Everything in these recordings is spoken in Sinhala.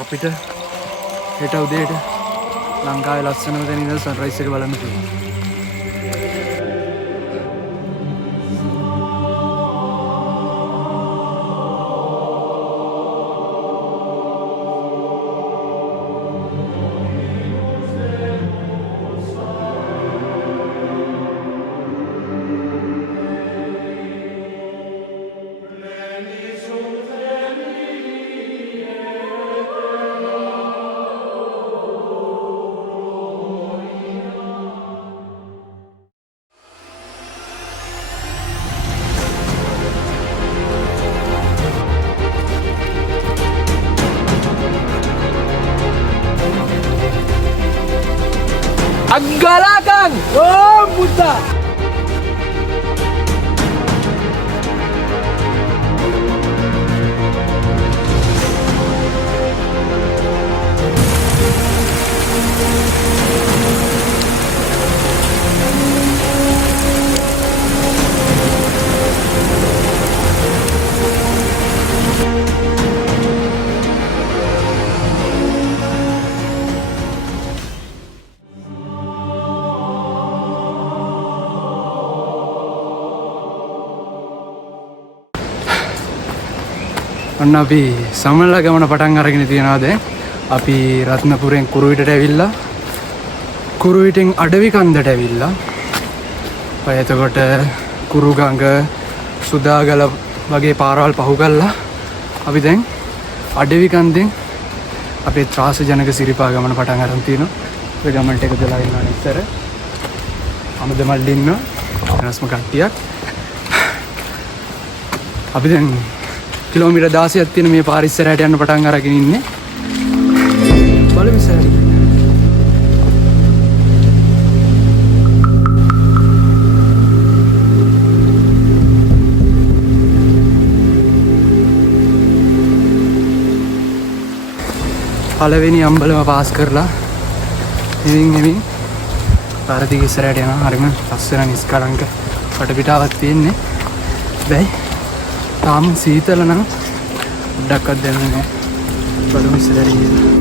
අපිට හෙට උදේට ලංකාවේ ලස්සනම තැන ඉඳලා සන්රයිස් එක බලන්න පුළුවන්. Aggalakan! Oh, Buddha! ඔන්න අපි සමනල ගමන පටන් අරගෙන තියෙනවා දැන්. අපි රත්නපුරෙන් කුරුවිටට ඇවිල්ලා කුරුවිටෙන් අඩවි කන්දට ඇවිල්ලා එතකොට කුරුගඟ සුදාගල වගේ පාරවල් පහු කරලා අපි දැන් අඩවි කන්දෙන් අපේ ත්‍රාසජනක සිරිපා ගමන පටන් අරන් තියෙනවා. ඒ ගමනට එකතු වෙලා ඉන්නවා ඉස්සර. අමුද මල්ලි ඉන්නවා වෙනස්ම කට්ටියක්. අපි දැන් කිලෝමීටර් 16ක් තියෙන මේ පාර ඉස්සරහට යන්න පටන් අරගෙන ඉන්නේ. බලමු ඉස්සරහට. පළවෙනි අම්බලම පාස් කරලා ඉතින් පාර දිගේ ඉස්සරහට යනවා. හරිම ලස්සන නිස්කලංක වටපිටාවක් තියෙන්නේ. බැයි තාම සීතල නම් ඩක්වත් දැනෙන්නේ නැහැ. බලමු ඉස්සරහට ගිහලා.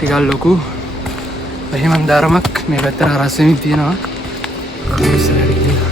ටිකක් ලොකු එහෙමන්දාරමක් මේ පැත්තට හරස්සෙමින් තියෙනවා. ඉස්සරහට ගිහලා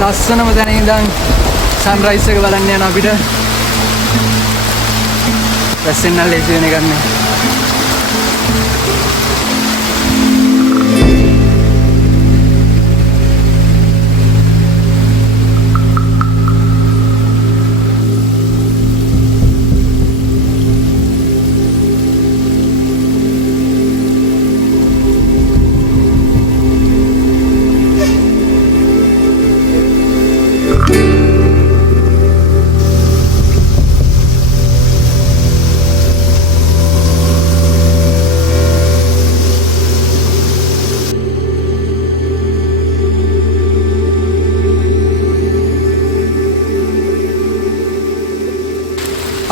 ලස්සනම තැන ඉඳන් සන්රයිස් එක බලන්න යන අපිට වැස්සෙන්නල් ලේසි වෙන එකක් නෑ.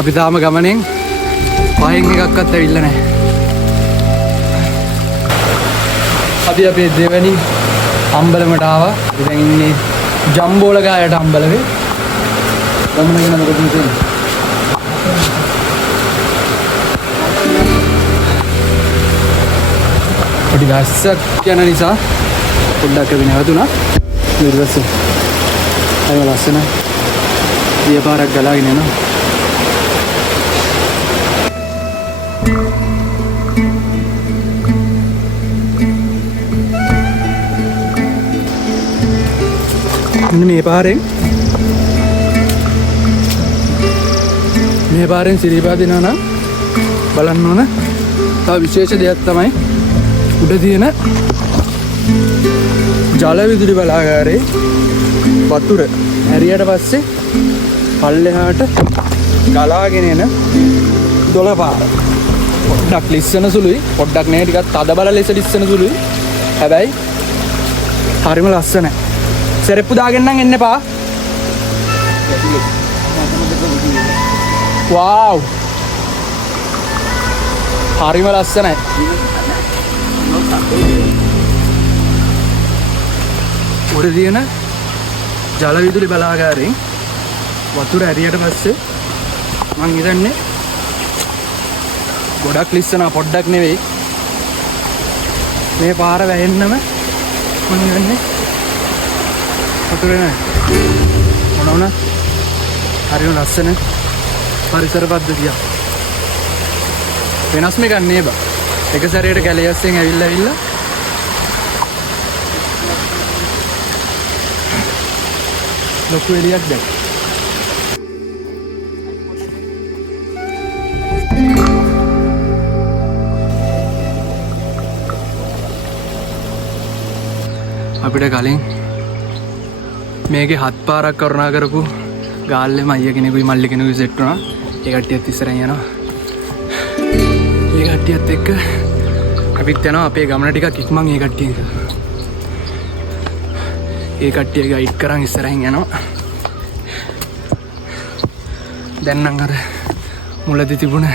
අපි තාම ගමනෙන් පහෙන් එකක්වත් ඇවිල්ලා නැහැ. අපි අපේ දෙවැනි අම්බලමට ආවා. අපි දැන් ඉන්නේ ජම්බෝල ගායට අම්බලවේ. ගමන ගැන මොකද හිතන්නේ? පොඩි වැස්සක් යන නිසා පොඩ්ඩක් අපි නැවතුණා. ඊට පස්සේ අය ලස්සන දියපාරක් ගලාගෙන යනවා. මෙන්න මේ පාරෙන් සිරිපා දෙනවා නම් බලන්න ඕන තව විශේෂ දෙයක් තමයි උඩ තියෙන ජල විදුලි බලාගාරේ වතුර හැරියට පස්සේ පල්ලෙහාට ගලාගෙන එන දොළ පාර පොඩ්ඩක් ලිස්සන සුළුයි පොඩ්ඩක් නේ ටිකක් තද බල ලෙස ලිස්සන සුළුයි හැබැයි හරිම ලස්සනයි සෙරෙප්පු දාගෙන නම් එන්න එපා වව් හරිම ලස්සනයි උඩ තියෙන ජල විදුලි බලාගාරයෙන් වතුර ඇරියට පස්සේ මං හිතන්නේ ගොඩක් ලිස්සනවා පොඩ්ඩක් නෙවෙයි මේ පාර වැහෙන්නම මං හිතන්නේ වතුරේ නෑ මොන වුණත් හරිම ලස්සන පරිසර පද්ධතියක් වෙනස්ම එකක් නේ බා එක සැරේට කැලියස්සෙන් ඇවිල්ලා ලොකු එළියක් දැන් අපිට කලින් මේකේ 7 පාරක් කරුණා කරපු ගාල්ලෙම අයියා කෙනෙකුයි මල්ලි කෙනෙකුයි සෙට් වුණා. ඒ කට්ටියත් ඉස්සරහින් යනවා. ඒ කට්ටියත් එක්ක අපිත් යනවා අපේ ගමන ටිකක් ඉක්මන් ඒ කට්ටිය ඉඳලා. ඒ කට්ටිය ගයිඩ් කරන් ඉස්සරහින් යනවා. දැන් නම් අර මුලදී තිබුණ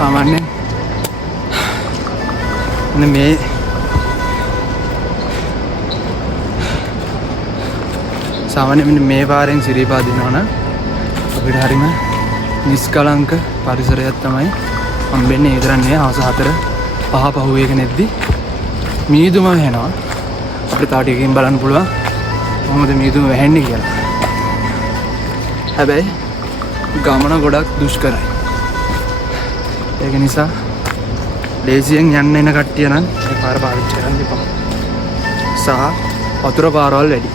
सामान्य මේ සාමාන්‍ය මෙන්න මේ පාරෙන් සිරිපා දිනවන අපිට හරිම නිස්කලංක පරිසරයක් තමයි හම්බෙන්නේ. ඒ තරන්නේ හවස 4 5 පහුවේගෙන එද්දි මීදුම වෙනවා. අපිට තා ටිකකින් බලන්න පුළුවන් කොහොමද මීදුම වැහෙන්නේ කියලා. හැබැයි ගමන ගොඩක් දුෂ්කරයි. ඒක නිසා ලේසියෙන් යන්න එන කට්ටිය නම් මේ පාර පාවිච්චි කරන්න එපා. සහ වතුර පාරවල් වැඩි.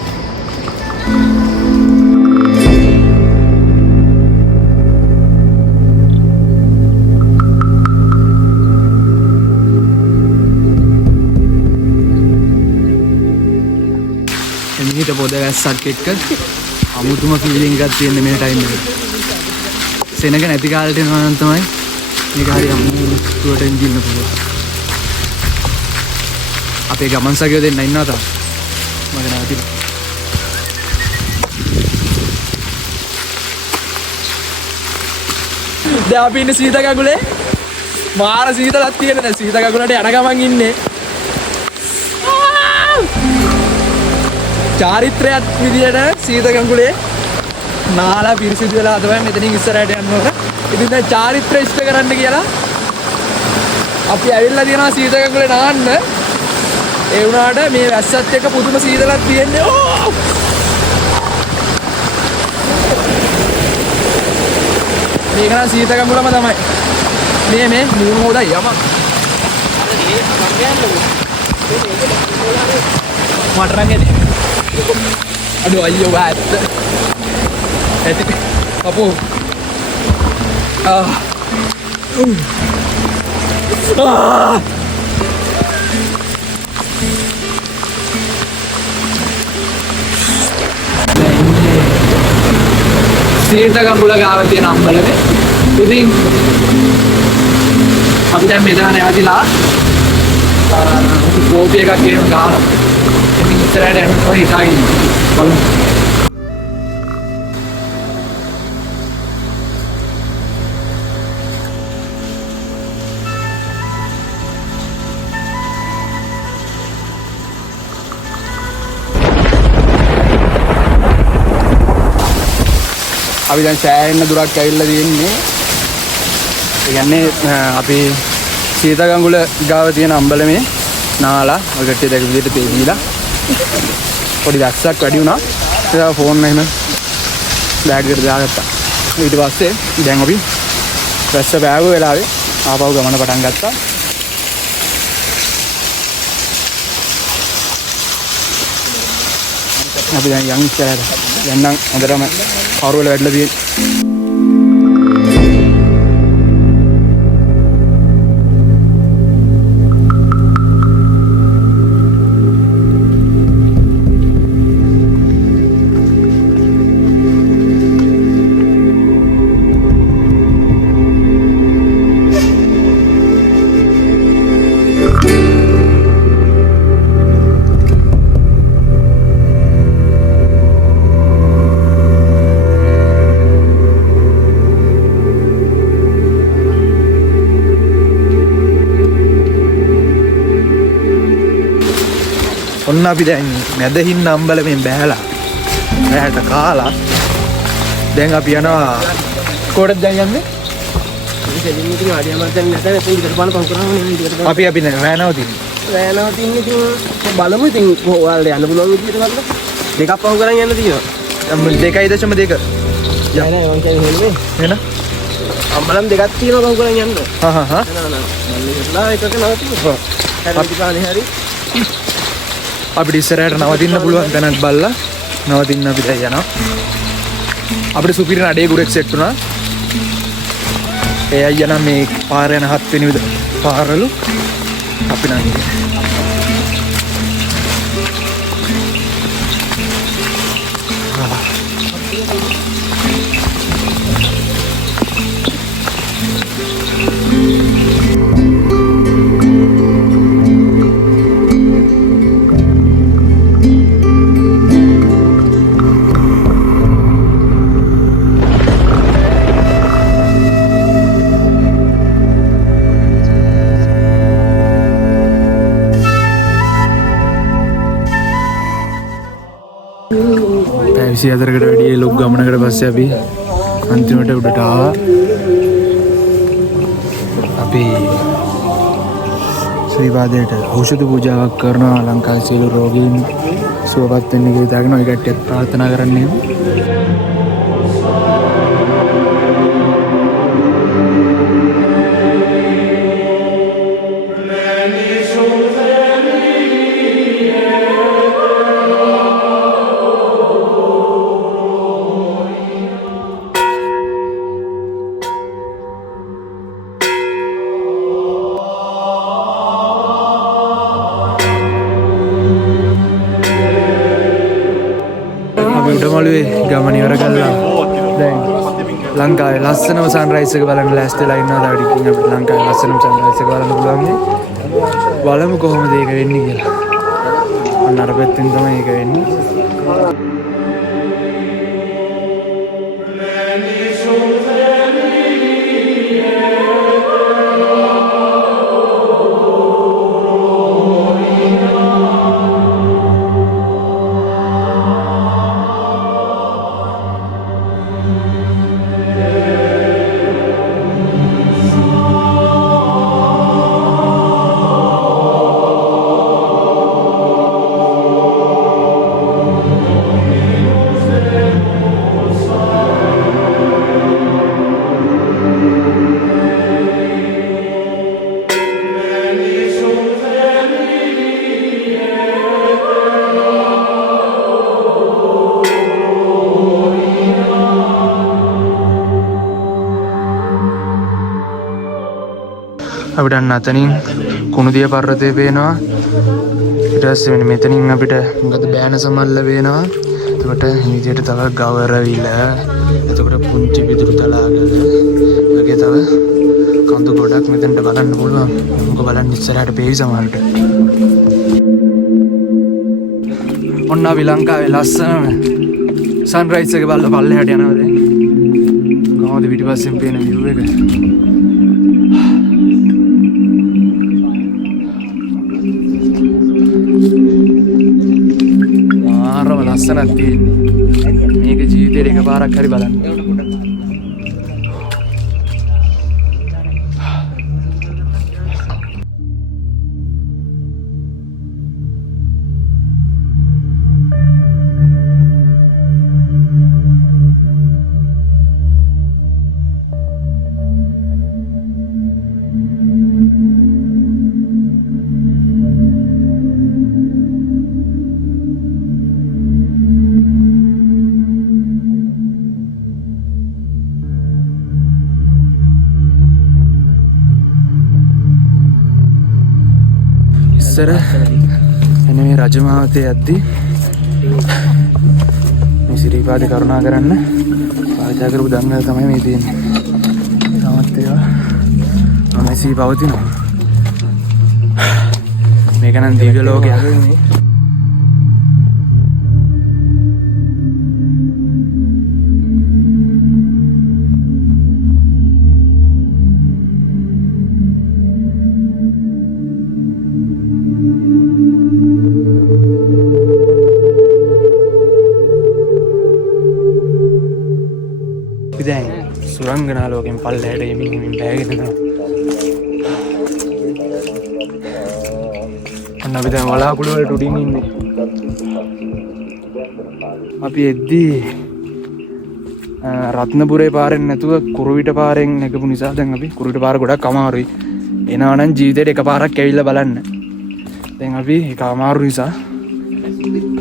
එනිහිට පොද වැස්සක් එක්ක අමුතුම ෆීලිං එකක් තියෙන මේ ටයිම් එකේ. සෙනග නැති කාලේට එනවා නම් තමයි මේක හරි අමුතුවට එන්ජින් පුළුවන්. අපේ ගමන් සගයෝ දෙන්න ඉන්නවා තාම. මගේ නාති. දැන් අපි ඉන්නේ සීත කගුලේ. මාර සීතලක් තියෙන දැන් සීත කගුලට යන ගමන් ඉන්නේ. චාරිත්‍රයක් විදියට සීත කගුලේ නාලා පිරිසිදු වෙලා තමයි මෙතනින් ඉස්සරහට යන්න ඕන. ඉතින් දැන් චාරිත්‍ර ඉෂ්ට කරන්න කියලා අපි ඇවිල්ලා තියෙනවා සීත කගුලේ නාන්න. ඒ වුණාට මේ වැස්සත් එක්ක පුදුම සීතලක් තියෙන්නේ. ඕ! මේක නම් සීත කගුලම තමයි. මේ මූණ හොදයි යම. මට නම් එන්නේ. අඩෝ අයියෝ වාත්. ඇති අපෝ. සීත කගුල ගාව තියෙන අම්බලනේ. ඉතින් අපි දැන් මෙතන ඇවිදලා කෝපි එකක් ගෙනම ගහනවා. ඉතින් ඉස්සරහට යනකොට හිතාගෙන බලමු. අපි දැන් සෑහෙන දුරක් ඇවිල්ලා තියෙන්නේ. ඒ කියන්නේ අපි සීතගංගුල ගාව තියෙන අම්බලමේ නාලා ඔය කට්ටිය දැක විදිහට තේ දීලා පොඩි දැක්සක් වැඩි වුණා. ඒක ෆෝන් එහෙම බෑග් එකට දාගත්තා. ඊට පස්සේ දැන් අපි රැස්ස බෑගුව වෙලාවේ ආපහු ගමන පටන් ගත්තා. අපි දැන් යන් ඉස්සරහට යන්නම් හොඳටම කවුරු වල වැඩිලා තියෙන්නේ. ඔන්න අපි දැන් මැදින් අම්බලමෙන් බැහැලා රැයට කාලා දැන් අපි යනවා කොහෙටද දැන් යන්නේ? අපි රෑනවතින්නේ. රෑනවතින්නේ ඉතින් බලමු ඉතින් ඔයාලට යන්න පුළුවන් විදිහට බලන්න. දෙකක් පහු කරන් යන්න තියෙනවා. 2.2. නෑ මං කියන්නේ නෙමෙයි. එහෙනම් අම්බලම් දෙකක් තියෙනවා පහු කරන් යන්න. හා මල්ලි ඉස්සලා එකක නවතිනවා. හරි දිපානේ හරි. අපිට ඉස්සරහට නවතින්න පුළුවන් තැනක් බලලා නවතින්න අපි දැන් යනවා. අපිට සුපිරි නඩේ ගුරෙක් සෙට් වුණා. ඒ අයියා නම් මේ පාර යන 7 වෙනි පාරලු අපි නම් පැය 24කට වැඩි ලොක් ගමනකට පස්සේ අපි අන්තිමට උඩට ආවා. අපි ශ්‍රීපාදයට ඖෂධ පූජාවක් කරනවා. ලංකාවේ සියලු රෝගීන් සුවපත් වෙන්න කියලා හිතාගෙන ඔය කට්ටියත් ප්‍රාර්ථනා කරන්නේ. උඩමළුවේ ගමන ඉවර කළා. දැන් ලංකාවේ ලස්සනම සන්රයිස් එක බලන්න ලෑස්තිලා ඉන්නවා. තව ටිකකින් අපිට ලංකාවේ ලස්සනම සන්රයිස් එක බලන්න පුළුවන්. බලමු කොහොමද ඒක වෙන්නේ කියලා. අන්න අර පැත්තෙන් තමයි ඒක වෙන්නේ. අපිට අන්න අතනින් කුණුදිය පර්වතය පේනවා. ඊට පස්සේ මෙන්න මෙතනින් අපිට මොකද බෑන සමල්ල පේනවා. එතකොට මේ විදිහට තව ගවරවිල, එතකොට පුංචි පිදුරු තලාගල වගේ තව කඳු ගොඩක් මෙතනට බලන්න පුළුවන්. මොකද බලන්න ඉස්සරහට පේවි සමහරට. ඔන්න අපි ලංකාවේ ලස්සනම සන්රයිස් එක බලලා පල්ලෙහාට යනවා දැන්. කොහොමද පිටිපස්සෙන් පේන view එක? ලස්සනක් තියෙන්නේ. මේක ජීවිතේට එකපාරක් හරි බලන්න. ඉස්සර එන්න මේ රජමාවතේ යද්දී මේ සිරිපාද කරුණා කරන්න භාවිතා කරපු දන්නවල තමයි මේ තියෙන්නේ. තාමත් ඒවා නොමැසී පවතිනවා. මේක නම් දිව්‍ය ලෝකයක්. දැන් සුරංගනා ලෝකෙන් පල්ලෙහාට යමින් බෑගෙන යනවා. අන්න අපි දැන් වලාකුළු වලට උඩින් ඉන්නේ. අපි එද්දී රත්නපුරේ පාරෙන් නැතුව කුරුවිට පාරෙන් නැගපු නිසා දැන් අපි කුරුවිට පාර ගොඩක් අමාරුයි. එනවා නම් ජීවිතේට එකපාරක් ඇවිල්ලා බලන්න. දැන් අපි ඒක අමාරු නිසා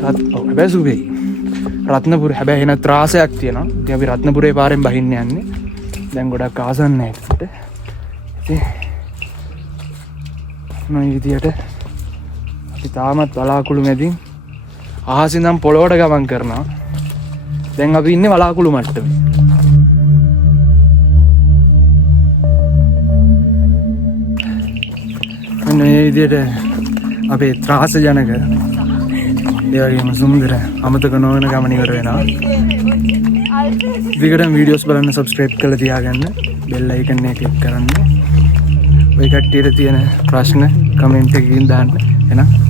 හැබැයි සුබේ රත්නපුරේ හැබැයි එන ත්‍රාසයක් තියෙනවා. ඉතින් අපි රත්නපුරේ පාරෙන් බහින්න යන්නේ. දැන් ගොඩක් ආසන්න ඇත්තට. ඉතින් මේ විදියට අපි තාමත් වලාකුළු මැදින් අහසින් නම් පොළොවට ගමන් කරනවා. දැන් අපි ඉන්නේ වලාකුළු මට්ටමේ. මෙන්න මේ විදියට අපේ ත්‍රාස ජනක ඒ වගේම සුන්දර අමතක නොවන ගමන ඉවර වෙනවා. දිගටම වීඩියෝස් බලන්න සබ්ස්ක්‍රයිබ් කරලා තියාගන්න. බෙල් අයිකන් එක ක්ලික් කරන්න. ඔය කට්ටියට තියෙන ප්‍රශ්න කමෙන්ට් එකකින් දාන්න. එහෙනම්